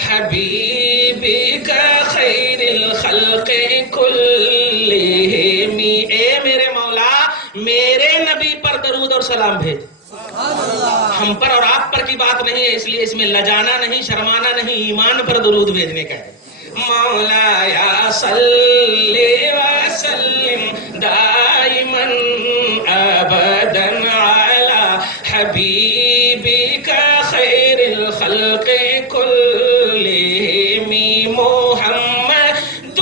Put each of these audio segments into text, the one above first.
حبیبک خیر الخلق کلہم، اے میرے مولا میرے نبی پر درود اور سلام بھیج۔ ہم پر اور آپ پر کی بات نہیں ہے، اس لیے اس میں لجانا نہیں، شرمانا نہیں، ایمان پر درود بھیجنے کا ہے۔ مولا یا صلی وسلم دائما ابدا علی حبیبک خیر الخلق کلہم، محمد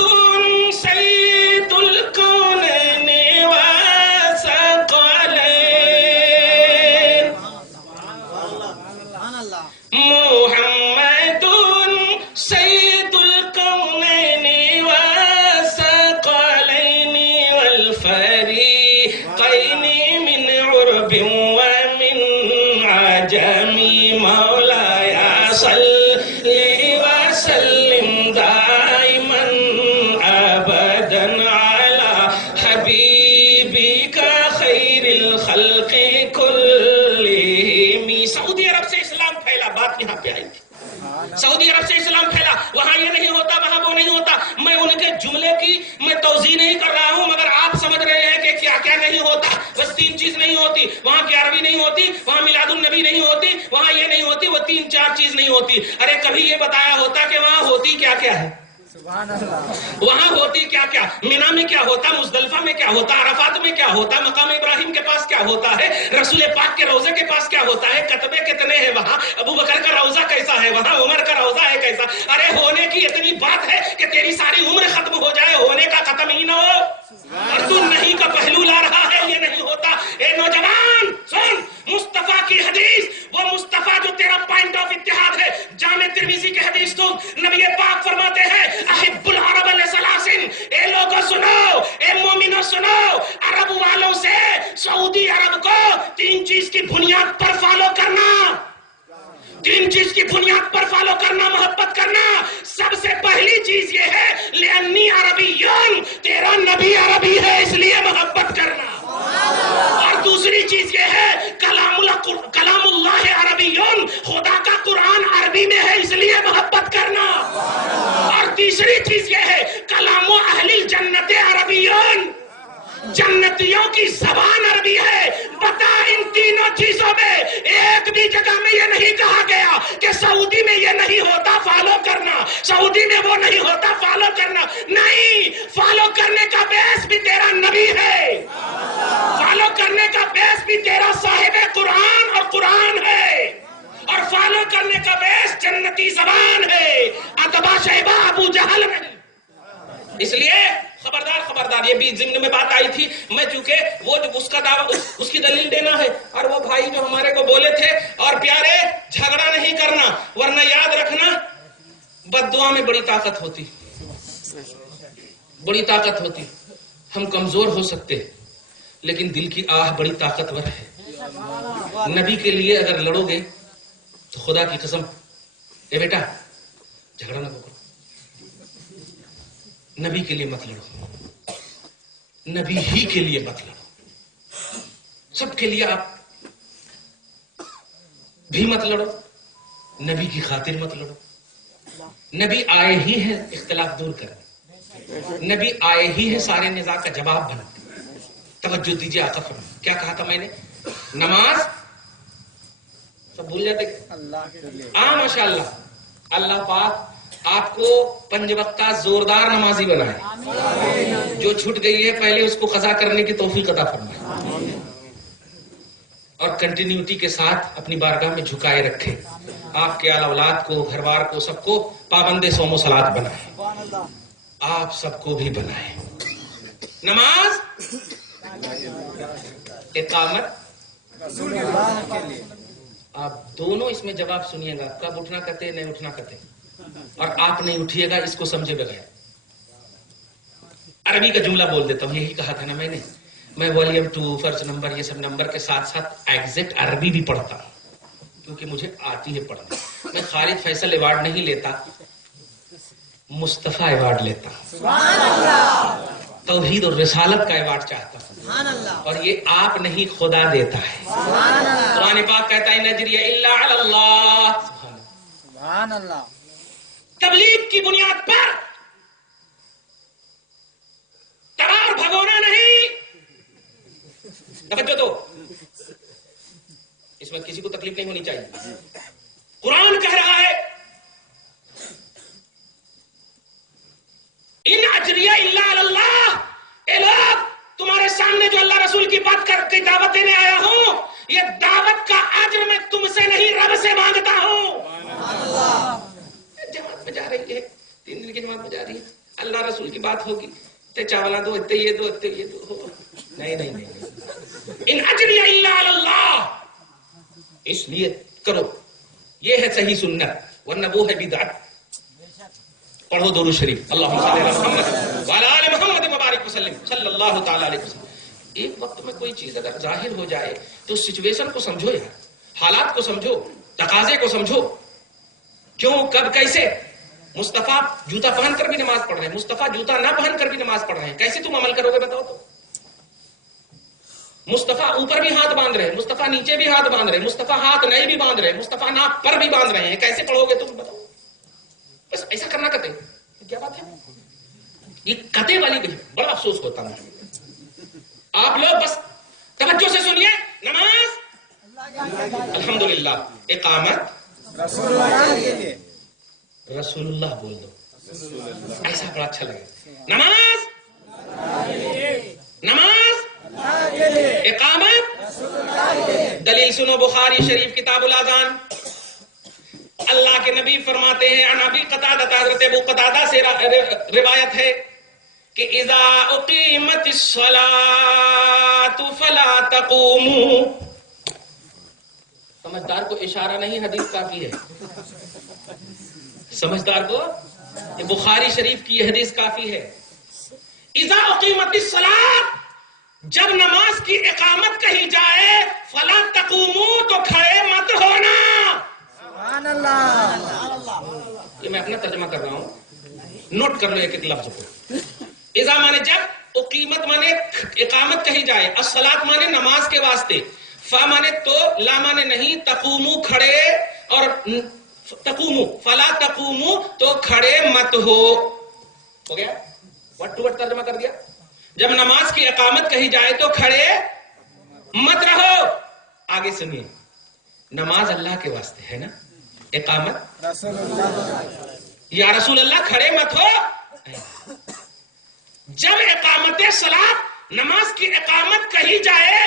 سید الکونین والثقلین، محمد سید الکونین والثقلین والفریقین من عرب ومن عجم، مولاي صلی وسلم دائما ابدا على حبیبک خیر الخلق کلہم۔ سعودی عرب سے اسلام پھیلا، بات یہاں پہ آئی تھی، سعودی عرب سے اسلام پھیلا، وہاں یہ نہیں ہوتا، وہاں وہ نہیں ہوتا۔ میں ان کے جملے کی میں توضیح نہیں کر رہا ہوں، مگر آپ سمجھ رہے ہیں کہ کیا کیا نہیں ہوتا۔ بس 3 چیز نہیں ہوتی وہاں، 11ویں نہیں ہوتی وہاں، میلاد النبی نہیں ہوتی وہاں، یہ نہیں ہوتی، وہ 3-4 چیز نہیں ہوتی۔ ارے کبھی یہ بتایا ہوتا کہ وہاں ہوتی کیا کیا ہے، وہاں ہوتی کیا کیا، مینا میں کیا ہوتا، مزدلفہ میں کیا ہوتا، عرفات میں کیا ہوتا، مقام ابراہیم کے پاس کیا ہوتا ہے، رسول پاک کے روزے کے پاس کیا ہوتا ہے، کتبے کتنے ہیں وہاں، ابو بکر کا روزہ کیسا ہے وہاں، عمر کا روزہ ہے کیسا۔ ارے ہونے کی اتنی بات ہے کہ تیری ساری عمر ختم ہو جائے، ہونے کا ختم ہی نہ ہو، اور تو نہیں کا پہلو لا رہا ہے، یہ نہیں ہوتا۔ اے نوجوان سن، مصطفیٰ کی حدیث، وہ مصطفیٰ جو تیرا پوائنٹ آف اتحاد ہے، جامع ترمذی کی حدیث تو نبی پاک فرماتے ہیں احب العرب لثلاثن، اے لوگوں سنو، اے مومنوں سنو، عرب والوں سے سعودی عرب کو 3 چیز کی بنیاد پر فالو کرنا، 3 چیز کی بنیاد پر فالو کرنا، محبت کرنا۔ سب سے پہلی چیز یہ ہے لأنی عربیون، تیرا نبی عربی ہے اس لیے محبت کرنا، اور دوسری چیز یہ ہے کلام اللہ عربیون، خدا کا قرآن عربی میں ہے اس لیے محبت کرنا، اور تیسری چیز یہ ہے کلام اہل الجنت عربیون، جنتیوں کی زبان عربی ہے۔ بتا ان تینوں چیزوں میں ایک بھی جگہ میں یہ نہیں کہا گیا کہ سعودی میں یہ نہیں ہوتا فالو کرنا، سعودی میں وہ نہیں ہوتا فالو کرنا، نہیں، فالو کرنے کا بیس بھی تیرا نبی ہے، فالو کرنے کا بیس بھی تیرا صاحب قرآن اور قرآن ہے، اور فالو کرنے کا بیس جنتی زبان ہے، اتبا شیبہ ابو جہل نہیں۔ اس لیے خبردار خبردار، یہ بھی ضمن میں بات آئی تھی، میں چونکہ وہ جو اس کا دعویٰ اس کی دلیل دینا ہے، اور وہ بھائی جو ہمارے کو بولے تھے، اور پیارے جھگڑا نہیں کرنا، ورنہ یاد رکھنا بد دعا میں بڑی طاقت ہوتی، بڑی طاقت ہوتی۔ ہم کمزور ہو سکتے لیکن دل کی آہ بڑی طاقتور ہے۔ نبی کے لیے اگر لڑو گے تو خدا کی قسم، اے بیٹا جھگڑا نہ کرو، نبی کے لیے مت لڑو، نبی ہی کے لیے مت لڑو، سب کے لیے آپ بھی مت لڑو، نبی کی خاطر مت لڑو۔ نبی آئے ہی ہیں اختلاف دور کرنے، نبی آئے ہی ہیں سارے نزاع کا جواب بننے۔ توجہ دیجیے آقا فرمائے، کیا کہا تھا میں نے؟ نماز سب بھول جاتے ماشاء اللہ، اللہ پاک آپ کو 5 وقتہ زوردار نمازی بنائے، جو چھوٹ گئی ہے پہلے اس کو قضا کرنے کی توفیق عطا فرمائے، اور کنٹینیوٹی کے ساتھ اپنی بارگاہ میں جھکائے رکھے، آپ کے آل اولاد کو، گھر بار کو، سب کو پابند صوم و صلاۃ بنائے، آپ سب کو بھی بنائے۔ نماز، اقامت، آپ دونوں اس میں جواب سنیے گا، کب اٹھنا کہتے ہیں، نہیں اٹھنا کہتے ہیں، اور آپ نہیں اٹھیے گا اس کو سمجھے بغیر۔ عربی کا جملہ بول دیتا ہوں، یہی کہا تھا نا میں والیوم 2 فرض نمبر یہ سب نمبر کے ساتھ ساتھ ایگزیکٹ عربی بھی پڑھتا ہوں کیونکہ مجھے آتی ہے پڑھنا۔ میں خالد فیصل ایوارڈ نہیں لیتا، مصطفیٰ ایوارڈ لیتا ہوں، توحید اور رسالت کا ایوارڈ چاہتا ہوں، اور یہ آپ نہیں خدا دیتا ہے۔ قرآن پاک کہتا ہے نجری الا علی اللہ، سبحان اللہ. تبلیغ کی بنیاد پر تلوار بھگونا نہیں. توجہ دو، اس میں کسی کو تکلیف نہیں ہونی چاہیے. قرآن کہہ رہا ہے ان اجریہ الا علی اللہ. اے لوگ، تمہارے سامنے جو اللہ رسول کی بات کر کے دعوت دینے آیا ہوں، یہ دعوت کا اجر میں تم سے نہیں رب سے مانگتا ہوں. جماعت میں جا رہی ہے، 3 دن کی جماعت میں جا رہی ہے، اللہ رسول کی بات ہوگی، تے چاولا دو، تے یہ دو، تے یہ دو. نہیں. ان اجریہ الا علی اللہ. اس لیے کرو، یہ ہے صحیح سنت، ورنہ وہ ہے بدعت. پڑھو درود شریف، اللہم صلی علی محمد وعلی آل محمد مبارک وسلم صلی اللہ تعالی علیہ وسلم. ایک وقت میں کوئی چیز اگر ظاہر ہو جائے تو سچویشن کو سمجھو یار، حالات کو سمجھو، تقاضے کو سمجھو، کیوں، کب، کیسے. مصطفیٰ جوتا پہن کر بھی نماز پڑھ رہے ہیں، مصطفیٰ جوتا نہ پہن کر بھی نماز پڑھ رہے ہیں، کیسے تم عمل کرو گے بتاؤ تو. مصطفیٰ اوپر بھی ہاتھ باندھ رہے ہیں، مصطفیٰ نیچے بھی ہاتھ باندھ رہے ہیں، مصطفیٰ ہاتھ نئے بھی باندھ رہے ہیں، مصطفیٰ ناک پر بھی باندھ رہے ہیں، کیسے پڑھو گے تم بتاؤ. بس ایسا کرنا کہتے کیا بات ہے. یہ کتے والی بھی بڑا افسوس ہوتا مجھے. آپ لوگ بس توجہ سے سنیے. نماز الحمدللہ، اقامت رسول اللہ بول دو، ایسا بڑا اچھا لگے. نماز اقامت. دلیل سنو، بخاری شریف کتاب الاذان. اللہ کے نبی فرماتے ہیں، عن ابی قتادہ، حضرت ابو قتادہ سے روایت ہے کہ اذا اقیمت الصلاۃ فلا تقوموا. سمجھدار کو اشارہ نہیں، حدیث کافی ہے. سمجھدار کو یہ بخاری شریف کی یہ حدیث کافی ہے. اذا اقیمت الصلاۃ، جب نماز کی اقامت کہی جائے، فلا تقوموا، تو کھڑے مت ہونا. سبحان اللہ. یہ میں اپنا ترجمہ کر رہا ہوں، نوٹ کر لو ایک ایک لفظ کو. اذا مانے جب، اقیمت مانے اقامت کہی جائے، الصلاۃ مانے نماز کے واسطے، فا مانے تو، لا مانے نہیں، تقومو کھڑے، اور تقومو فلا تقومو تو کھڑے مت ہو. ہو گیا، وٹ ٹو وٹ ترجمہ کر دیا. جب نماز کی اقامت کہی جائے تو کھڑے مت رہو. آگے سنیے، نماز اللہ کے واسطے ہے نا، اقامت رسول اللہ. یا رسول اللہ کھڑے مت ہو. جب اقامت صلاۃ، نماز کی اقامت کہی جائے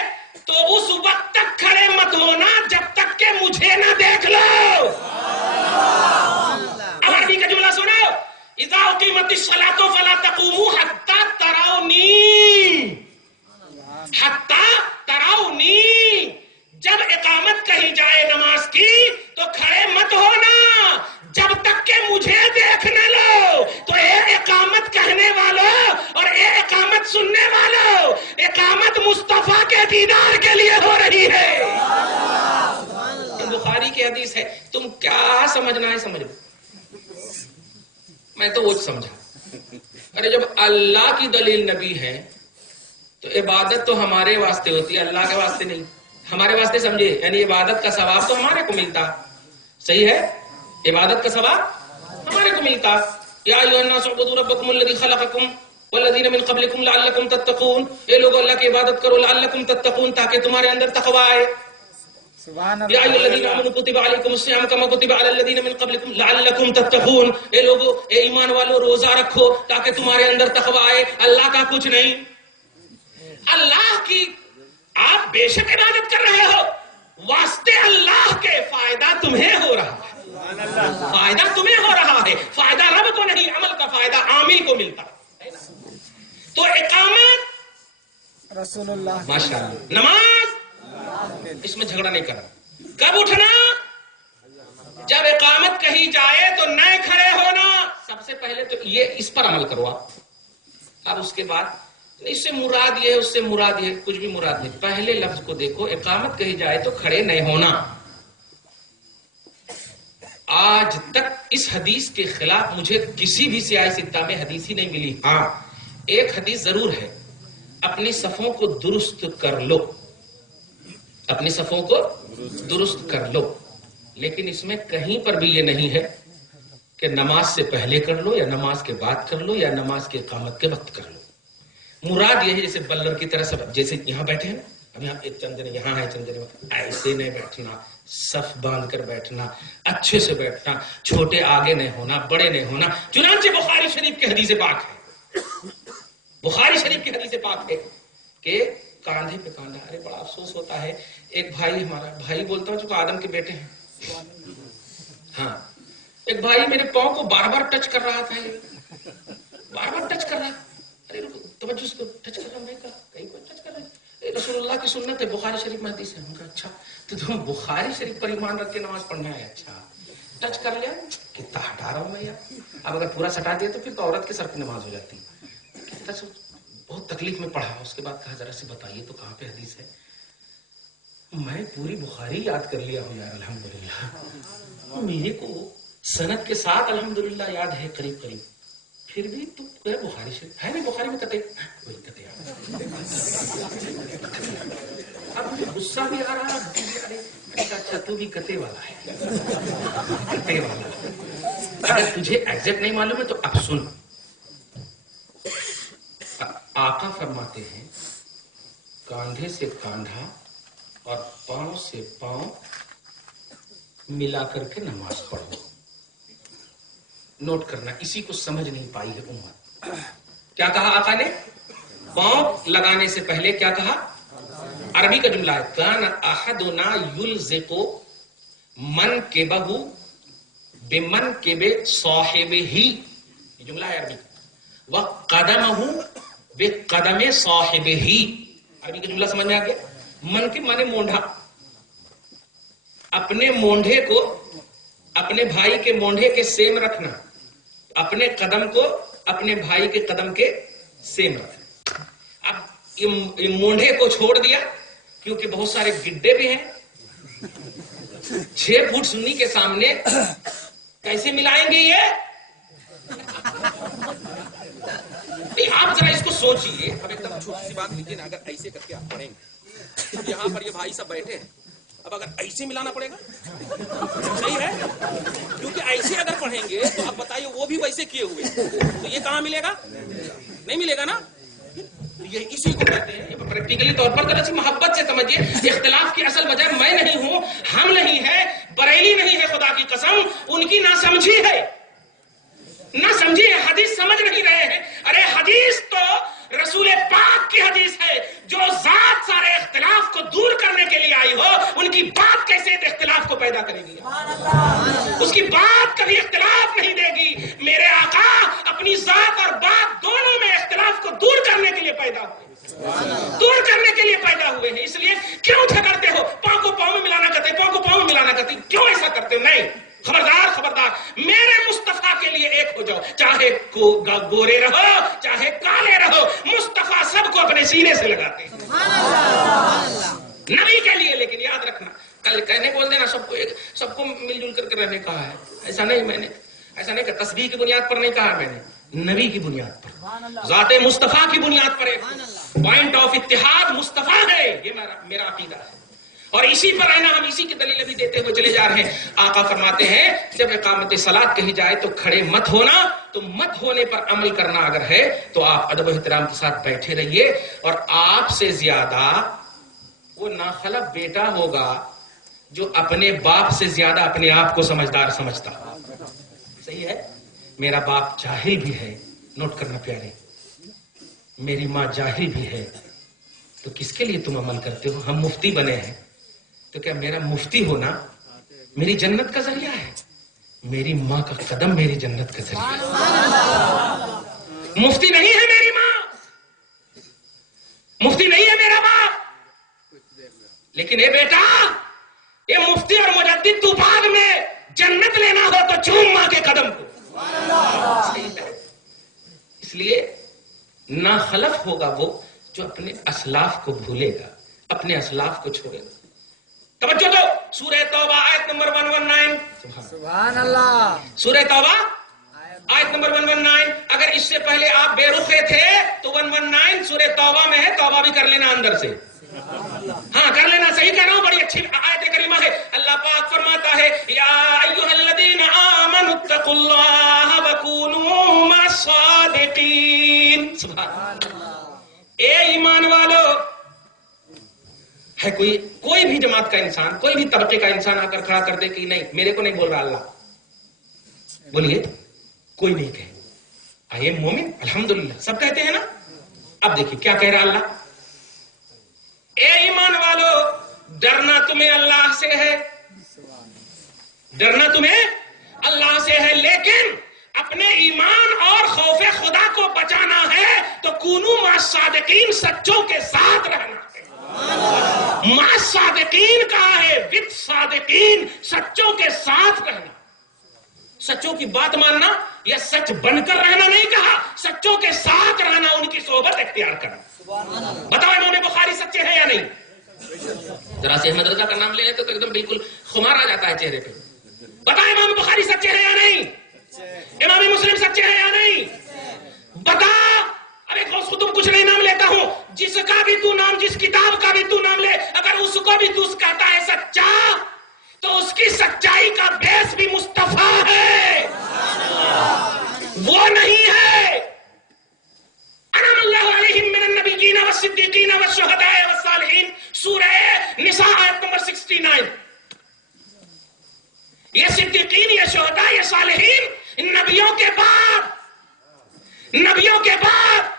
تو اس وقت تک کھڑے مت ہونا جب تک کہ مجھے نہ دیکھ لو. اب عربی کا جملہ سنو، اذا اقیمت الصلاۃ فلا تقوموا حتی ترونی. حتی ترونی، جب اقامت کہی جائے نماز کی تو کھڑے مت ہونا جب تک کہ مجھے دیکھ نہ لو. تو اے اقامت کہنے والوں اور اے اقامت سننے والوں، اقامت مصطفیٰ کے دیدار کے لیے ہو رہی ہے. بخاری کی حدیث ہے. تم کیا سمجھنا ہے سمجھ لو، میں تو وہ سمجھا. ارے جب اللہ کی دلیل نبی ہے تو عبادت تو ہمارے واسطے ہوتی ہے، اللہ کے واسطے نہیں. ہمارے واسطے سمجھے، یعنی عبادت کا ثواب تو ہمارے کو ملتا. صحیح ہے، عبادت کا ثواب ہمارے کو ملتا. یا ایھا الناس اعبدوا ربکم الذی خلقکم والذین من قبلکم لعلکم تتقون. اے لوگوں، اللہ کی عبادت کرو، لعلکم تتقون، تاکہ تمہارے اندر تقوی آئے. سبحان یا ایھا اللہ. الذین آمنوا کتب علیکم الصیام کما کتب علی الذین من قبلکم لعلکم تتقون. اے لوگوں، اے ایمان والو، روزہ رکھو تاکہ تمہارے اندر تقوی آئے. اللہ کا کچھ نہیں، اللہ کی آپ بے شک عبادت کر رہے ہو، واسطے اللہ کے فائدہ تمہیں ہو رہا ہے. فائدہ تمہیں ہو رہا ہے، فائدہ رب کو نہیں، عمل کا فائدہ عامل کو ملتا ہے. تو اقامت رسول اللہ. ماشاءاللہ، نماز اس میں جھگڑا نہیں کرنا. کب اٹھنا؟ جب اقامت کہی جائے تو نئے کھڑے ہونا. سب سے پہلے تو یہ اس پر عمل کرو آپ. اب اس کے بعد اس سے مراد یہ ہے، اس سے مراد یہ، کچھ بھی مراد نہیں. پہلے لفظ کو دیکھو، اقامت کہی جائے تو کھڑے نہیں ہونا. آج تک اس حدیث کے خلاف مجھے کسی بھی سیاہ ستہ میں حدیث ہی نہیں ملی. ہاں، ایک حدیث ضرور ہے، اپنی صفوں کو درست کر لو. اپنی صفوں کو درست کر لو. لیکن اس میں کہیں پر بھی یہ نہیں ہے کہ نماز سے پہلے کر لو یا نماز کے بعد کر لو یا نماز کے اقامت کے وقت کر لو. مراد یہ ہے جیسے بلر کی طرح سے جیسے یہاں بیٹھے ہیں اب یہاں ایک چند جنے یہاں ہے چند جنے ایسے نہیں بیٹھنا, صف باندھ کر بیٹھنا, اچھے سے بیٹھنا, چھوٹے آگے نہیں ہونا, بڑے نہیں ہونا. چنانچہ بخاری شریف کی حدیث پاک ہے, بخاری شریف کی حدیث پاک ہے کہ کاندھے پہ کاندھا. ارے بڑا افسوس ہوتا ہے, ایک بھائی ہمارا بھائی بولتا ہوں جو آدم کے بیٹے ہیں, ہاں ایک بھائی میرے پاؤں کو بار بار ٹچ کر رہا تھا, بار بار ٹچ کر رہا. ارے توجہ سے ٹچ کر رہا, میں کہا کہیں کوئی ٹچ کر رہا ہے, رسول اللہ کی سنت ہے, بخاری شریف میں حدیث ہے. ان کا اچھا تو تم بخاری شریف پر ایمان رکھ کے نماز پڑھنا ہے, اچھا ٹچ کر لیا, کتنا ہٹا رہا ہوں میں یار. اب اگر پورا سٹا دیا تو پھر تو عورت کے سر کی نماز ہو جاتی. کتنا بہت تکلیف میں پڑھا, اس کے بعد کہا ذرا سے بتائیے تو کہاں پہ حدیث ہے. میں پوری بخاری یاد کر لیا ہوں یار الحمدللہ, میرے کو سند کے ساتھ الحمدللہ یاد ہے قریب قریب, پھر بھی تو بخاری شریف ہے نہیں, بخاری میں کتے وہی کتے. اب مجھے غصہ بھی آ رہا ہے, اچھا تو بھی کتے والا ہے, کتے والا. اگر تجھے ایگزیکٹ نہیں معلوم ہے تو اب سن. آقا فرماتے ہیں کاندھے سے کاندھا اور پاؤں سے پاؤں ملا کر کے نماز پڑھو. نوٹ کرنا, اسی کو سمجھ نہیں پائی ہے امت. کیا کہا آقا نے؟ پاؤں لگانے سے پہلے کیا کہا؟ عربی کا جملہ ہے کان احدنا یلزق منکبہ بمنکب صاحبہ, یہ جملہ ہے عربی. وقدمہ بقدم صاحبہ, عربی کا جملہ سمجھ میں آ گیا. منکب مانے مونڈھا, اپنے مونڈھے کو اپنے بھائی کے مونڈھے کے سیم رکھنا, اپنے قدم کو اپنے بھائی کے قدم کے سیم رکھنا. اب یہ مونڈھے کو چھوڑ دیا کیونکہ بہت سارے گڈھے بھی ہیں, 6 فٹ سنی کے سامنے کیسے ملائیں گے یہ؟ آپ ذرا اس کو سوچئے. اب ایک دم چھوٹی سی بات لیجیے نا, اگر ایسے کر کے آپ پڑھیں گے, یہاں پر یہ بھائی سب بیٹھے ہیں, اب اگر ایسے ملانا پڑے گا, صحیح ہے, کیونکہ ایسے اگر پڑھیں گے تو اب بتائیے وہ بھی ویسے کیے ہوئے, تو یہ کہاں ملے گا؟ نہیں ملے گا نا. یہ اسی کو کہتے ہیں پریکٹیکلی طور پر ذرا سی محبت سے سمجھیے. اختلاف کی اصل وجہ میں نہیں ہوں, ہم نہیں ہے, بریلی نہیں ہے, خدا کی قسم ان کی ناسمجھی ہے, نہ سمجھی ہے, حدیث سمجھ نہیں رہے ہیں. ارے حدیث تو رسول پاک کی حدیث ہے جو ذات سارے اختلاف کو دور کرنے کے لیے آئی ہو, ان کی بات کیسے اختلاف کو پیدا کرے گی؟ اس کی بات کبھی اختلاف نہیں دے گی. میرے آقا اپنی ذات اور بات دونوں میں اختلاف کو دور کرنے کے لیے پیدا ہوئے, دور کرنے کے لیے پیدا ہوئے ہیں. اس لیے کیوں جھگڑتے ہو؟ پاؤں کو پاؤں میں ملانا کرتے, پاؤں کو پاؤں میں ملانا کرتے, کیوں ایسا کرتے ہو؟ نہیں, خبردار خبردار, میرے مصطفیٰ کے لیے ایک ہو جاؤ, چاہے گورے رہو چاہے کالے رہو, مصطفیٰ سب کو اپنے سینے سے لگاتے ہیں نبی کے لیے. لیکن یاد رکھنا, کل کہنے بول دینا سب کو مل جل کر رہنے کہا ہے, ایسا نہیں, میں نے ایسا نہیں کہ تسبیح کی بنیاد پر نہیں کہا, میں نے نبی کی بنیاد پر, ذات مصطفیٰ کی بنیاد پر ایک پوائنٹ آف اتحاد مصطفیٰ ہے, یہ میرا عقیدہ ہے. اور اسی پر رہنا, ہم اسی کی دلیل بھی دیتے ہوئے چلے جا رہے ہیں. آقا فرماتے ہیں جب اقامت صلاۃ کہی جائے تو کھڑے مت ہونا, تو مت ہونے پر عمل کرنا اگر ہے تو آپ ادب و احترام کے ساتھ بیٹھے رہیے. اور آپ سے زیادہ وہ ناخلف بیٹا ہوگا جو اپنے باپ سے زیادہ اپنے آپ کو سمجھدار سمجھتا. صحیح ہے, میرا باپ جاہل بھی ہے, نوٹ کرنا پیارے, میری ماں جاہل بھی ہے, تو کس کے لیے تم عمل کرتے ہو؟ ہم مفتی بنے ہیں تو کیا میرا مفتی ہونا میری جنت کا ذریعہ ہے؟ میری ماں کا قدم میری جنت کا ذریعہ ہے. مفتی نہیں ہے میری ماں, مفتی نہیں ہے میرا باپ, لیکن اے بیٹا, یہ مفتی اور مجدد تو بعد میں جنت لینا ہو تو چوم ماں کے قدم کو. اس لیے ناخلف ہوگا وہ جو اپنے اسلاف کو بھولے گا, اپنے اسلاف کو چھوڑے گا. توجہ دو, سورہ توبہ آیت نمبر 119. سبحان اللہ. سورہ توبہ آیت نمبر 119. اگر اس سے پہلے آپ بے رخے تھے تو 119 سورہ توبہ میں ہے, توبہ بھی کر لینا اندر سے. ہاں ہاں کر لینا, صحیح کہہ رہا ہوں, بڑی اچھی آیت کریمہ ہے. اللہ پاک فرماتا ہے یا ایھا الذین آمنوا اتقوا اللہ وکونوا مع الصادقین. سبحان اللہ. اے ایمان والو, ہے کوئی بھی جماعت کا انسان, کوئی بھی طبقے کا انسان آ کر کھڑا کر دے کہ نہیں میرے کو نہیں بول رہا اللہ, بولیے کوئی نہیں کہے آئی ایم مومن الحمدللہ, سب کہتے ہیں نا. اب دیکھیے کیا کہہ رہا اللہ, اے ایمان والو ڈرنا تمہیں اللہ سے ہے, ڈرنا تمہیں اللہ سے ہے, لیکن اپنے ایمان اور خوف خدا کو بچانا ہے تو کونوا مع الصادقین, سچوں کے ساتھ رہنا ہے. مع صادقین کہا ہے, وتھ صادقین, سچوں کے ساتھ رہنا. سچوں کی بات ماننا یا سچ بن کر رہنا نہیں کہا, سچوں کے ساتھ رہنا, ان کی صحبت اختیار کرنا. بتاؤ امام بخاری سچے ہیں یا نہیں؟ ذرا سے احمد رضا کا نام لے لیتے تو ایک دم بالکل خمار آ جاتا ہے چہرے پہ. بتا امام بخاری سچے ہیں یا نہیں؟ امام مسلم سچے ہیں یا نہیں؟ بتا. ارے تم کچھ نہیں نام لیتا ہوں, جس کا بھی تو نام, جس کتاب کا بھی تو نام لے, اگر اس کو بھی تو کہتا ہے سچا تو اس کی سچائی کا بیس بھی مصطفیٰ ہے, وہ نہیں ہے. انعم اللہ علیہم من النبیین والصدیقین والشہداء والصالحین, سورہ نساء آیت نمبر 69. یہ صدیقین, یہ شہداء, یہ صالحین نبیوں کے بعد, نبیوں کے بعد.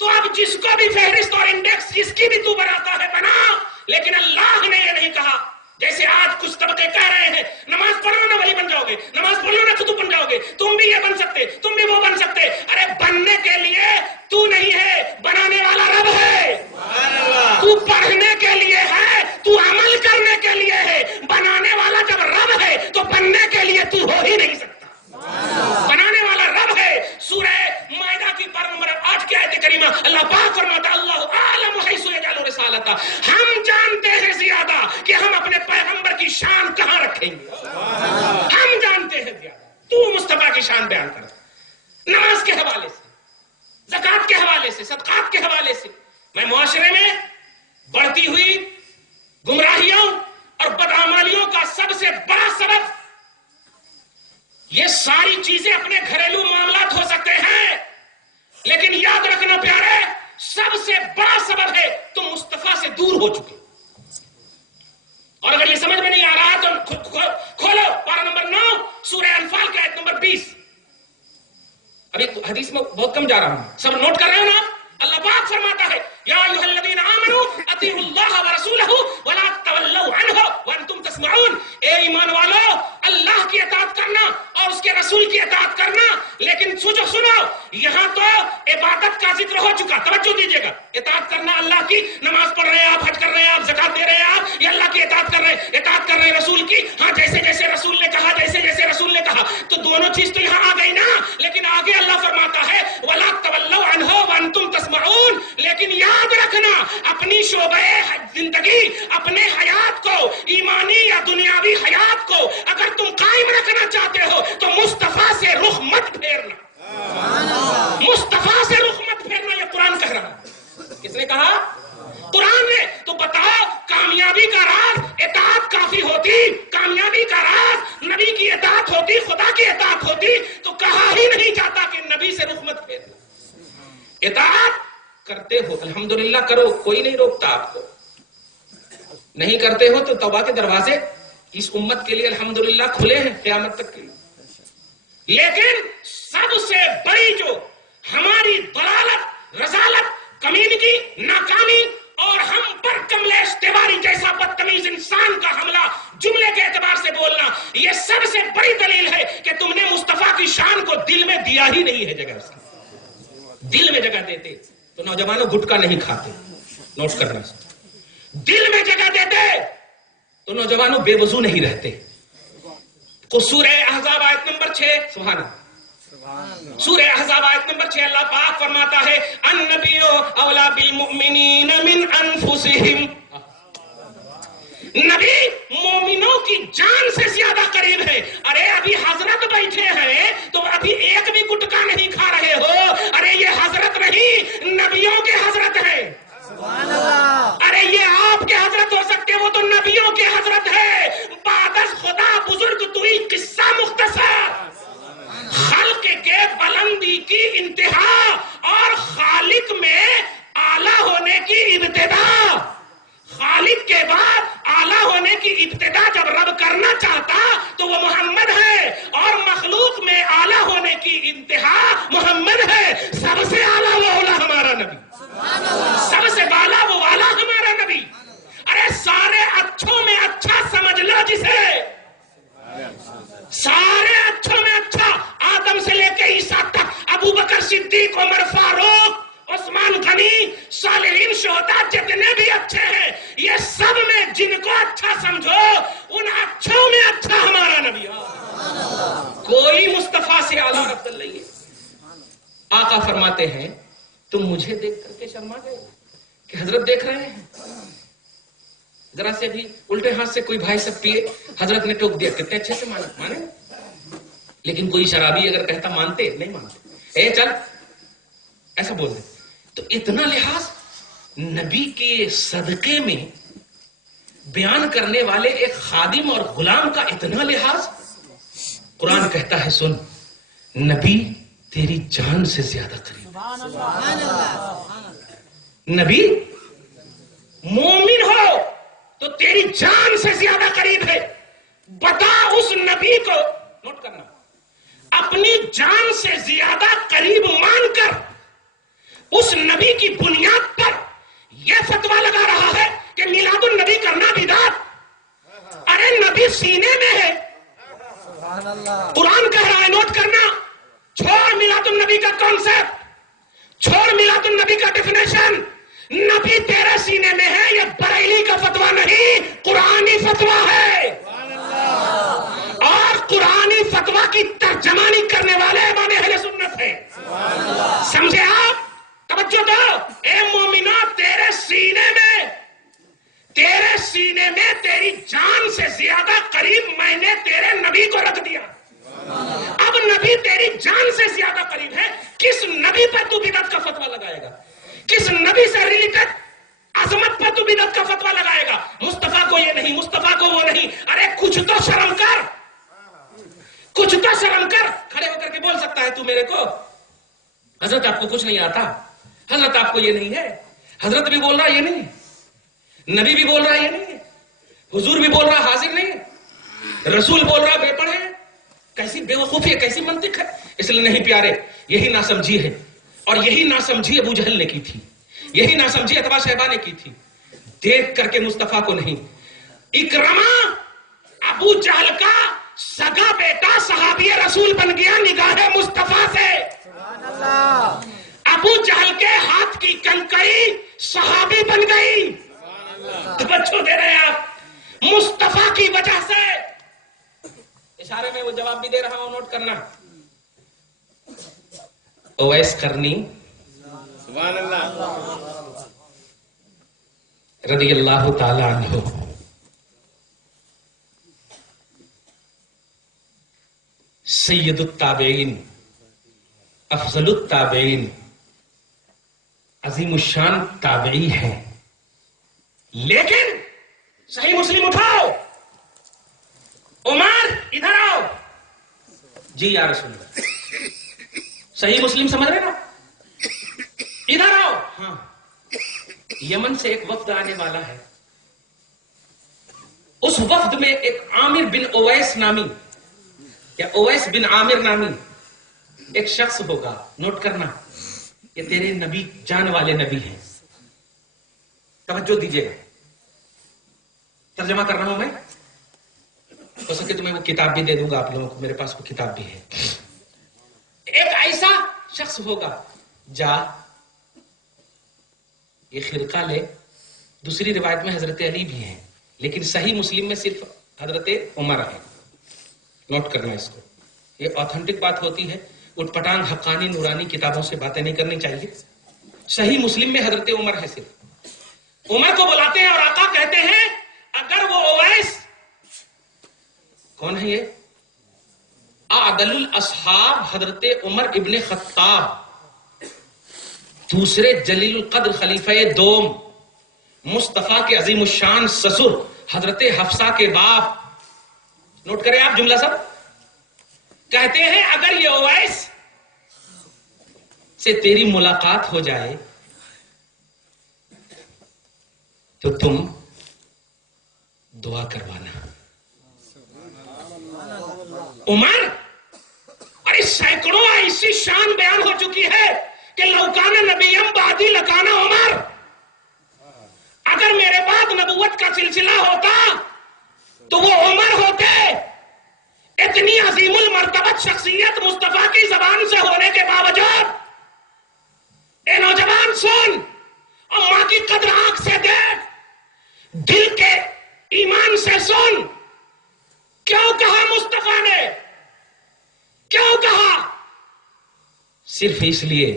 تو اب جس کو بھی فہرست اور انڈیکس جس کی بھی تو بناتا ہے بنا, لیکن اللہ نے یہ نہیں کہا. جیسے آج کچھ طبقے کہہ رہے ہیں نماز پڑھو نہ ولی بن جاؤ گے, نماز پڑھو نہ قطب بن جاؤ گے, تم بھی یہ بن سکتے, تم بھی وہ بن سکتے. ارے بننے کے لیے تو نہیں ہے, بنانے والا رب ہے. تو پڑھنے کے لیے ہے, تو عمل کرنے کے لیے ہے. بنانے والا جب رب ہے تو بننے کے لیے تو ہو ہی نہیں سکتا. بنانے والا رب ہے. سورہ مائدہ کی پارہ نمبر 8 کی آیت کریمہ اللہ پاک فرماتا اللہ اعلم حیث یجعل رسالتہ, ہم جانتے ہیں زیادہ کہ ہم اپنے پیغمبر کی شان کہاں رکھیں گے. ہم جانتے ہیں زیادہ. تو مصطفیٰ کی شان بیان کر, نماز کے حوالے سے, زکوٰۃ کے حوالے سے, صدقات کے حوالے سے. میں معاشرے میں بڑھتی ہوئی گمراہیوں اور بدعمالیوں کا سب سے بڑا سبب, یہ ساری چیزیں اپنے گھریلو معاملات ہو سکتے ہیں, لیکن یاد رکھنا پیارے, سب سے بڑا سبب ہے تم مصطفیٰ سے دور ہو چکے. اور اگر یہ سمجھ میں نہیں آ رہا تو کھولو پارہ نمبر 9 سورہ انفال کی آیت نمبر 20. ابھی حدیث میں بہت کم جا رہا ہوں, سب نوٹ کر رہے ہو نا. اللہ پاک فرماتا ہے یا ایھا الذین آمنوا اطیعوا اللہ ورسولہ ولا تولوا عنہ وانتم تسمعون. اے ایمان والو, اللہ کی اطاعت کرنا اور اس کے رسول کی اطاعت کرنا, لیکن سنو یہاں تو عبادت کا ذکر ہو چکا, توجہ دیجیے گا. اطاعت کرنا اللہ کی, نماز پڑھ رہے ہیں آپ, حج کر رہے ہیں آپ, زکات دے رہے ہیں آپ, یہ اللہ کی اطاعت کر رہے ہیں. اطاعت کر رہے ہیں رسول کی, ہاں جیسے جیسے رسول نے کہا, جیسے جیسے رسول نے کہا, تو دونوں چیز تو یہاں آ گئی نا. لیکن آگے اللہ فرماتا ہے ولا تولوا عنہ وانتم تسمعون. لیکن یاد رکھنا اپنی شعبہ زندگی, اپنے حیات کو, ایمانی یا دنیاوی حیات کو اگر تم قائم رکھنا چاہتے ہو تو مصطفیٰ سے رخ مت پھیرنا. مصطفیٰ سے رخ مت پھیرنا, یہ قرآن کہہ رہا ہے. کس نے کہا؟ قرآن نے. تو بتاؤ کامیابی کا راز اطاعت کافی ہوتی, کامیابی کا راز نبی کی اطاعت ہوتی, خدا کی اطاعت ہوتی, تو کہا ہی نہیں جاتا کہ نبی سے رخ مت پھیرنا. اطاعت کرتے ہو الحمدللہ کرو, کوئی نہیں روکتا آپ کو. نہیں کرتے ہو تو توبہ کے دروازے اس امت کے لیے الحمدللہ کھلے ہیں قیامت تک کے لیے. لیکن سب سے بڑی جو ہماری ضلالت, رذالت, کمینگی, ناکامی اور ہم پر کملیش تیواری جیسا بدتمیز انسان کا حملہ جملے کے اعتبار سے بولنا, یہ سب سے بڑی دلیل ہے کہ تم نے مصطفیٰ کی شان کو دل میں دیا ہی نہیں ہے جگہ. اس کی دل میں جگہ دیتے تو نوجوانوں گٹکا نہیں کھاتے, نوٹ کرنا. دل میں جگہ دیتے تو نوجوانوں بے وضو نہیں رہتے. سورہ احزاب آیت نمبر 6, سبحان اللہ, سورہ احزاب آیت نمبر 6 اللہ پاک فرماتا ہے النبی اولا بالمؤمنین من انفسہم. نبی مومنوں کی جان سے زیادہ قریب ہے. ارے ابھی حضرت بیٹھے ہیں تو ابھی ایک بھی گٹکا نہیں کھا رہے ہو. ارے یہ حضرت نہیں, نبیوں کے حضرت ہیں. ارے یہ آپ کے حضرت ہو کی انتہا محمد ہے. سب سے اعلیٰ وہ اولا ہمارا نبی, سب سے بالا وہ والا ہمارا نبی. ارے سارے اچھوں میں اچھا سمجھ لو جسے, سارے اچھوں میں اچھا, آدم سے لے کے عیسیٰ تک, ابو بکر صدیق, عمر فاروق, عثمان غنی, صالحین شہداء جتنے بھی اچھے ہیں, یہ سب میں جن کو اچھا سمجھو ان اچھوں میں اچھا ہمارا نبی. کوئی مصطفیٰ سے اعلیٰ افضل نہیں ہے. آقا فرماتے ہیں تم مجھے دیکھ کر کے شرما گئے کہ حضرت دیکھ رہے ہیں. ذرا سے بھی الٹے ہاتھ سے کوئی بھائی سب پیے, حضرت نے ٹوک دیا, کتنے اچھے سے مانے. لیکن کوئی شرابی اگر کہتا مانتے, نہیں مانتے, اے چل ایسا بول دے. تو اتنا لحاظ نبی کے صدقے میں بیان کرنے والے ایک خادم اور غلام کا, اتنا لحاظ. قرآن کہتا ہے سن, نبی تیری جان سے زیادہ قریب. نبی مومن ہو تو تیری جان سے زیادہ قریب ہے. بتا اس نبی کو, نوٹ کرنا, اپنی جان سے زیادہ قریب مان کر اس نبی کی بنیاد پر یہ فتویٰ لگا رہا ہے کہ میلاد النبی کرنا بدعت. ارے نبی سینے میں ہے, قرآن کہہ رہا ہے, نوٹ کرنا. چھوڑ میلاد النبی کا کانسیپٹ, چھوڑ میلاد النبی کا ڈیفینیشن. نبی تیرے سینے میں ہے, یہ بریلی کا فتویٰ نہیں, قرآنی فتویٰ ہے. اور قرآنی فتویٰ کی ترجمانی کرنے والے امام اہل سنت ہیں. سمجھے آپ؟ توجہ دو. اے مومنہ, تیرے سینے میں تیری جان سے زیادہ قریب میں نے تیرے نبی کو رکھ دیا. اب نبی تیری جان سے زیادہ قریب ہے, کس نبی پر تو بدعت کا فتویٰ لگائے گا؟ کس نبی سے ریلیٹڈ عظمت پر تو بدعت کا فتویٰ لگائے گا؟ مصطفیٰ کو یہ نہیں, مصطفیٰ کو وہ نہیں. ارے کچھ تو شرم کر, کچھ تو شرم کر. کھڑے ہو کر کے بول سکتا ہے تو میرے کو, حضرت آپ کو کچھ نہیں آتا, حضرت آپ کو یہ نہیں ہے. حضرت بھی بول رہا یہ نہیں, نبی بھی بول رہا یہ نہیں, حضور بھی بول رہا حاضر نہیں, رسول بول رہا بے پڑھے. کیسی بے وقوفی ہے, کیسی منطق ہے. اس لیے نہیں پیارے, یہی ناسمجھی ہے, اور یہی ناسمجھی ابو جہل نے کی تھی, یہی ناسمجھی اتبا شیبہ نے کی تھی. دیکھ کر کے مصطفیٰ کو نہیں. اکرما ابو جہل کا سگا بیٹا صحابی رسول بن گیا نگاہ مصطفیٰ سے. ابو جہل کے ہاتھ کی کنکری صحابی بن گئی. بچوں دے رہے آپ, مصطفیٰ کی وجہ سے. اشارے میں وہ جواب بھی دے رہا ہوں, نوٹ کرنا. اویس قرنی سبحان اللہ رضی اللہ تعالی عنہ سید التابعین, افضل التابعین, عظیم الشان تابعی ہیں. لیکن صحیح مسلم اٹھاؤ, عمر ادھر آؤ. جی یا رسول اللہ. صحیح مسلم سمجھ رہے نا, ادھر آؤ. ہاں, یمن سے ایک وفد آنے والا ہے. اس وفد میں ایک عامر بن اویس نامی یا اویس بن عامر نامی ایک شخص ہوگا. نوٹ کرنا, یہ تیرے نبی, جان والے نبی ہیں. توجہ دیجیے گا, ترجمہ کر رہا ہوں میں. ہو سکے تو میں وہ کتاب بھی دے دوں گا آپ لوگوں کو, میرے پاس وہ کتاب بھی ہے. ایک ایسا شخص ہوگا, جا یہ خرقہ لے. دوسری روایت میں حضرت علی بھی ہیں, لیکن صحیح مسلم میں صرف حضرت عمر ہے. نوٹ کرنا اس کو, یہ آتھنٹک بات ہوتی ہے. اٹھ پٹانگ حقانی نورانی کتابوں سے باتیں نہیں کرنی چاہیے. صحیح مسلم میں حضرت عمر ہے صرف. عمر کو بلاتے ہیں اور آقا کہتے ہیں اگر وہ اویس, کون ہے یہ؟ اعدل الاصحاب حضرت عمر ابن خطاب, دوسرے جلیل القدر خلیفہ دوم, مصطفیٰ کے عظیم الشان سسر حضرت حفصہ کے باپ. نوٹ کریں آپ جملہ سب. کہتے ہیں اگر یہ اویس سے تیری ملاقات ہو جائے تو تم دعا کروانا. عمر, اور اس سینکڑوں ایسی شان بیان ہو چکی ہے کہ لوکان نبیم بعدی لکانا عمر، اگر میرے بعد نبوت کا سلسلہ ہوتا تو وہ عمر ہوتے۔ اتنی عظیم المرتبت شخصیت مصطفیٰ کی زبان سے ہونے کے باوجود، اے نوجوان سن، اور ماں کی قدر آنکھ سے دیکھ، دل کے ایمان سے سن، کیوں کہا مصطفیٰ نے؟ کیوں کہا؟ صرف اس لیے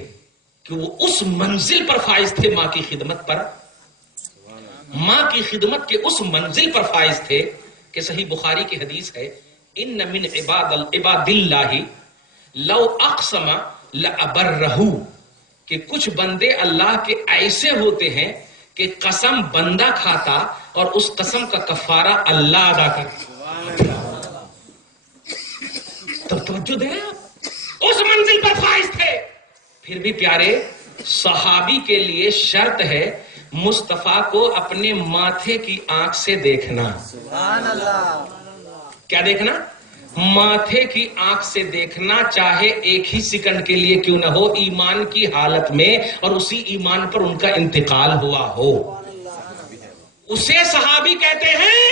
کہ وہ اس منزل پر فائز تھے، ماں کی خدمت پر، ماں کی خدمت کے اس منزل پر فائز تھے کہ صحیح بخاری کی حدیث ہے، ان من عباد اللہ لو اقسم لابرہ، کہ کچھ بندے اللہ کے ایسے ہوتے ہیں کہ قسم بندہ کھاتا اور اس قسم کا کفارہ اللہ ادا کرتا۔ تو توجہ دیں آپ، اس منزل پر فائز تھے۔ پھر بھی پیارے، صحابی کے لیے شرط ہے مصطفیٰ کو اپنے ماتھے کی آنکھ سے دیکھنا۔ سبحان اللہ، کیا دیکھنا؟ ماتھے کی آنکھ سے دیکھنا، چاہے ایک ہی سیکنڈ کے لیے کیوں نہ ہو، ایمان کی حالت میں، اور اسی ایمان پر ان کا انتقال ہوا ہو، اسے صحابی کہتے ہیں۔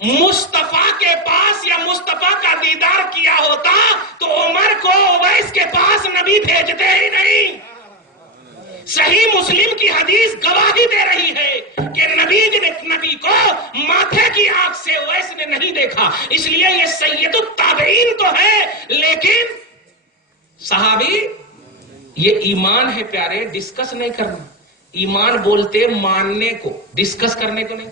مصطفیٰ کے پاس یا مصطفیٰ کا دیدار کیا ہوتا تو عمر کو اویس کے پاس نبی بھیجتے ہی نہیں۔ صحیح مسلم کی حدیث گواہی دے رہی ہے کہ نبی کو ماتھے کی آنکھ سے اویس نے نہیں دیکھا، اس لیے یہ سید التابعین تو ہے، لیکن صحابی، یہ ایمان ہے پیارے، ڈسکس نہیں کرنا۔ ایمان بولتے ماننے کو، ڈسکس کرنے کو نہیں۔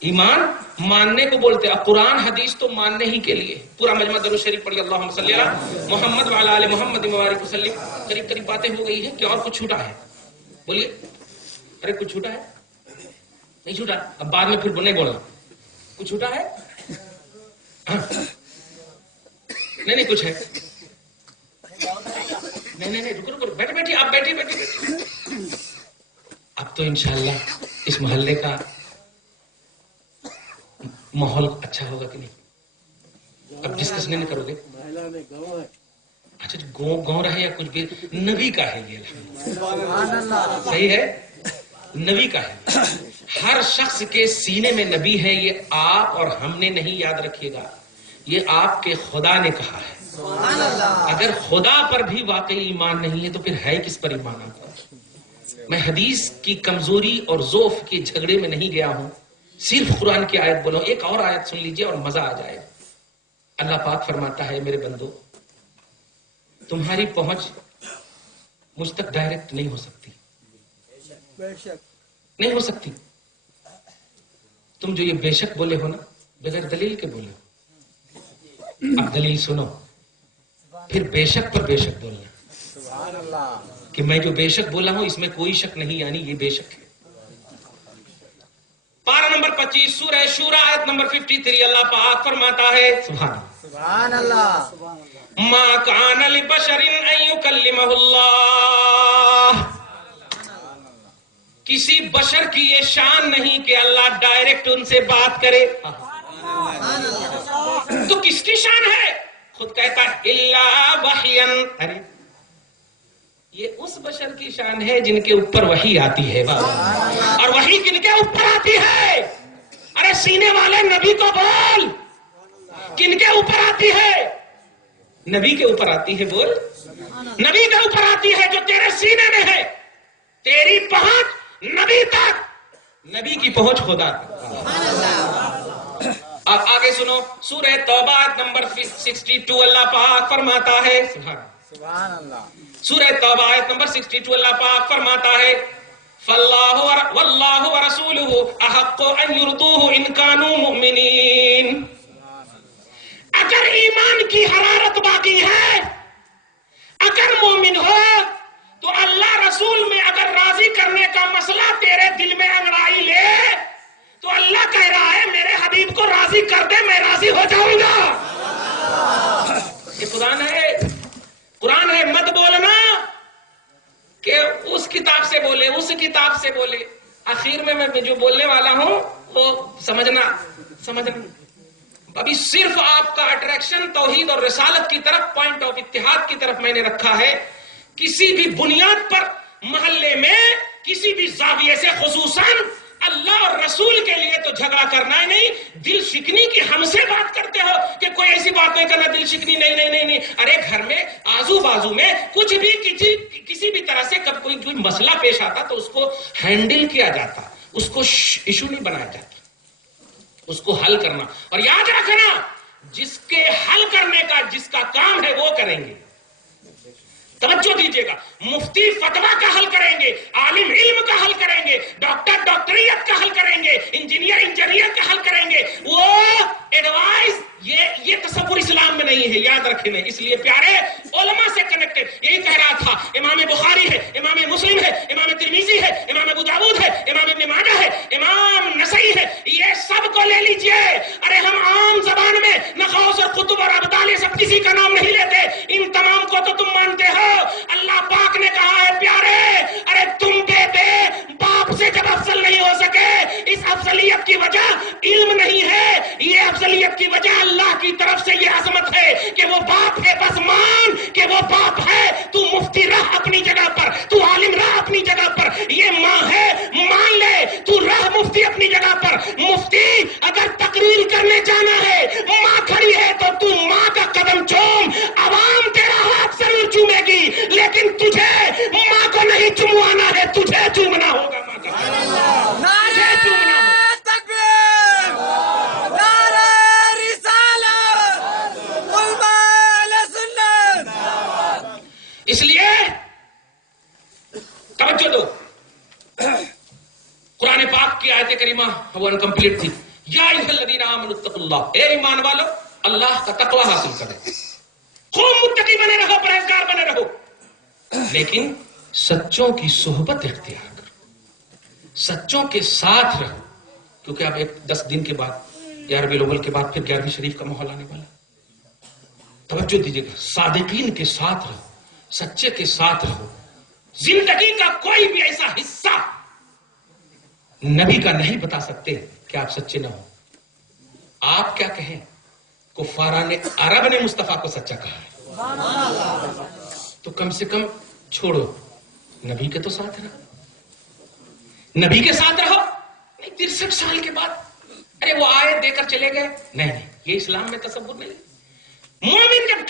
ایمان ماننے کو بولتے، اب قرآن حدیث تو ماننے ہی کے لیے۔ پورا مجمع درود شریف پڑھی، اللہم صلی علی محمد وعلی آل محمد مبارک وسلم۔ قریب قریب باتیں ہو گئی ہیں کہ اور کچھ چھوٹا ہے؟ بولیے، ارے کچھ چھوٹا ہے؟ نہیں چھوٹا، اب بعد میں پھر نہیں بولنا کچھ چھوٹا ہے۔ ہاں نہیں کچھ ہے، نہیں رکو بیٹھے بیٹھے آپ بیٹھے۔ اب تو انشاءاللہ اس محلے کا ماحول اچھا ہوگا کہ نہیں؟ اب ڈسکس نہیں کرو گے؟ اچھا گاؤں رہے یا کچھ بھی، نبی کا ہے یہ، صحیح ہے، نبی کا ہے۔ ہر شخص کے سینے میں نبی ہے، یہ آپ اور ہم نے نہیں، یاد رکھیے گا، یہ آپ کے خدا نے کہا ہے۔ اگر خدا پر بھی واقعی ایمان نہیں ہے تو پھر ہے کس پر ایمان آپ کا؟ میں حدیث کی کمزوری اور ضعف کے جھگڑے میں نہیں گیا ہوں، صرف قرآن کی آیت بولو۔ ایک اور آیت سن لیجئے اور مزہ آ جائے۔ اللہ پاک فرماتا ہے، میرے بندو، تمہاری پہنچ مجھ تک ڈائریکٹ نہیں ہو سکتی، نہیں ہو سکتی۔ تم جو یہ بے شک بولے ہو نا، بغیر دلیل کے بولے ہو۔ اب دلیل سنو، پھر بے شک پر بے شک بولنا کہ میں جو بے شک بولا ہوں اس میں کوئی شک نہیں، یعنی یہ بے شک ہے۔ پارہ نمبر 25 سورہ شورى آیت نمبر 53، اللہ پاک فرماتا ہے، سبحان اللہ، ما کان لبشر ان یکلمہ اللہ، کسی بشر کی یہ شان نہیں کہ اللہ ڈائریکٹ ان سے بات کرے۔ تو کس کی شان ہے؟ خود کہتا ہے الا وحیا، ارے یہ اس بشر کی شان ہے جن کے اوپر وحی آتی ہے۔ اور وحی کن کے اوپر آتی ہے؟ ارے سینے والے نبی کو بول، کن کے اوپر آتی ہے؟ نبی کے اوپر آتی ہے، بول، نبی کے اوپر آتی ہے جو تیرے سینے میں ہے۔ تیری پہنچ نبی تک، نبی کی پہنچ خدا تک۔ اب آگے سنو، سورہ توبہ آیت نمبر 62، اللہ پاک فرماتا ہے، سبحان اللہ، سورہ توبہ آیت نمبر 62، اللہ پاک فرماتا ہے، فَاللَّهُ وَاللَّهُ وَرَسُولُهُ أَحَقُّ أَن يُرْضُوهُ إِن كَانُوا مُؤْمِنِينَ۔ اگر ایمان کی حرارت باقی ہے، اگر مومن ہو تو اللہ رسول میں اگر راضی کرنے کا مسئلہ تیرے دل میں انگڑائی لے تو اللہ کہہ رہا ہے میرے حبیب کو راضی کر دے، میں راضی ہو جاؤں گا۔ یہ قرآن ہے، مت بولنا کہ اس کتاب سے بولے، اس کتاب سے بولے۔ آخر میں جو بولنے والا ہوں وہ سمجھنا ابھی صرف آپ کا اٹریکشن توحید اور رسالت کی طرف، پوائنٹ آف اتحاد کی طرف میں نے رکھا ہے. کسی بھی بنیاد پر محلے میں کسی بھی زاویے سے خصوصاً اللہ اور رسول کے لیے تو جھگڑا کرنا ہی نہیں. دل شکنی کی ہم سے بات کرتے ہو کہ کوئی ایسی بات نہیں کرنا، دل شکنی نہیں نہیں نہیں نہیں. ارے گھر میں آزو بازو میں کچھ بھی کسی بھی طرح سے کب کوئی مسئلہ پیش آتا تو اس کو ہینڈل کیا جاتا، اس کو ایشو نہیں بنایا جاتا، اس کو حل کرنا. اور یاد رکھنا، جس کے حل کرنے کا جس کا کام ہے وہ کریں گے. توجہ دیجیے گا، مفتی فتویٰ کا حل کریں گے، عالم علم کا حل کریں گے، ڈاکٹر ڈاکٹریت کا حل کریں گے، انجینئر انجینئر کا حل کریں گے. وہ ایڈوائز یہ تصور اسلام میں نہیں ہے، یاد رکھیں. اس لیے پیارے علماء سے کنیکٹڈ، یہی کہہ رہا تھا. امام بخاری ہے، امام مسلم ہے، امام ترمذی ہے، امام ابو داؤد ہے، امام ابن ماجہ ہے، امام نسائی ہے، یہ سب کو لے لیجئے. ارے ہم عام زبان میں نخوص اور قطب اور ابدال یہ سب کسی کا نام نہیں لیتے، ان تمام کو تو تم مانتے ہو. اللہ پاک نے کہا ہے پیارے، ارے تم بے باپ سے جب افضل نہیں ہو سکے، اس افضلیت کی وجہ علم نہیں ہے، یہ افضلیت کی وجہ اللہ کی طرف سے یہ عظمت ہے کہ وہ باپ ہے. بس مان کہ وہ باپ ہے. تو مفتی رہ اپنی جگہ پر، تو عالم رہ اپنی جگہ پر، یہ ماں ہے مان لے. تو رہ مفتی اپنی جگہ پر. مفتی اگر تقریر کرنے جانا ہے، ماں کھڑی ہے تو تو ماں کا قدم چوم. عوام تیرا ہاتھ ضرور چومے گی لیکن تجھے ماں کو نہیں چموانا ہے، تجھے چومنا ہوگا ماں کا. تجھے چومنا ہوگا. تکبیر، نعرہ رسالت، علماء اہل سنت. اس لیے توجہ دو. قرآن پاک کی آیت کریمہ وہ انکمپلیٹ تھی. یا ایھا الذین آمنوا اتقوا اللہ، اے ایمان والو اللہ کا تقوی حاصل کریں، خوب متقی بنے رہو، پرہیزگار بنے رہو، لیکن سچوں کی صحبت اختیار کرو، سچوں کے ساتھ رہو. کیونکہ اب 10 دن کے بعد 11ویں الاول کے بعد پھر 11ویں شریف کا ماحول آنے والا. توجہ دیجیے گا، صادقین کے ساتھ رہو، سچے کے ساتھ رہو. زندگی کا کوئی بھی ایسا حصہ نبی کا نہیں بتا سکتے کہ آپ سچے نہ ہو. آپ کیا کہیں، کفاران عرب نے مصطفیٰ کو سچا کہا ہے، تو کم سے کم چھوڑو، نبی کے تو ساتھ رہو، نبی کے ساتھ رہو. نہیں 63 سال کے بعد ارے وہ آئے دے کر چلے گئے، نہیں یہ اسلام میں تصور نہیں. مومن جب